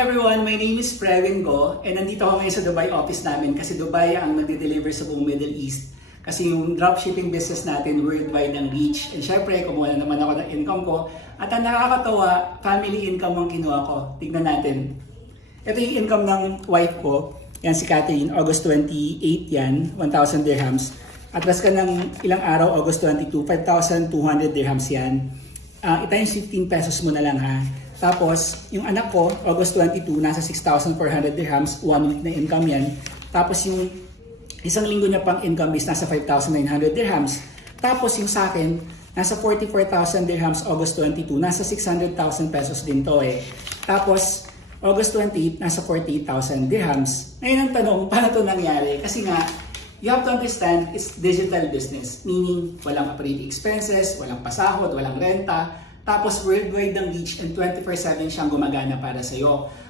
Everyone, my name is Previn Go and nandito ako ngayon sa Dubai office namin kasi Dubai ang nagde-deliver sa buong Middle East. Kasi yung dropshipping business natin worldwide ang reach. And syempre, kumuha na naman ako ng income ko. At ang nakakatawa, family income ang kinuha ko. Tignan natin. Ito yung income ng wife ko. Yan si Catherine, August 28 yan, 1,000 dirhams. At ka ng ilang araw, August 22, 5,200 dirhams yan. Itimes 15 pesos mo na lang ha. Tapos, yung anak ko, August 22, nasa 6,400 dirhams, 1 week na income yan. Tapos yung isang linggo niya pang income is nasa 5,900 dirhams. Tapos yung sa akin, nasa 44,000 dirhams August 22, nasa 600,000 pesos din to eh. Tapos, August 28, nasa 48,000 dirhams. Ngayon ang tanong, paano to nangyari? Kasi nga, you have to understand, it's digital business. Meaning, walang operating expenses, walang pasahod, walang renta. Tapos worldwide ang reach and 24/7 siyang gumagana para sa'yo.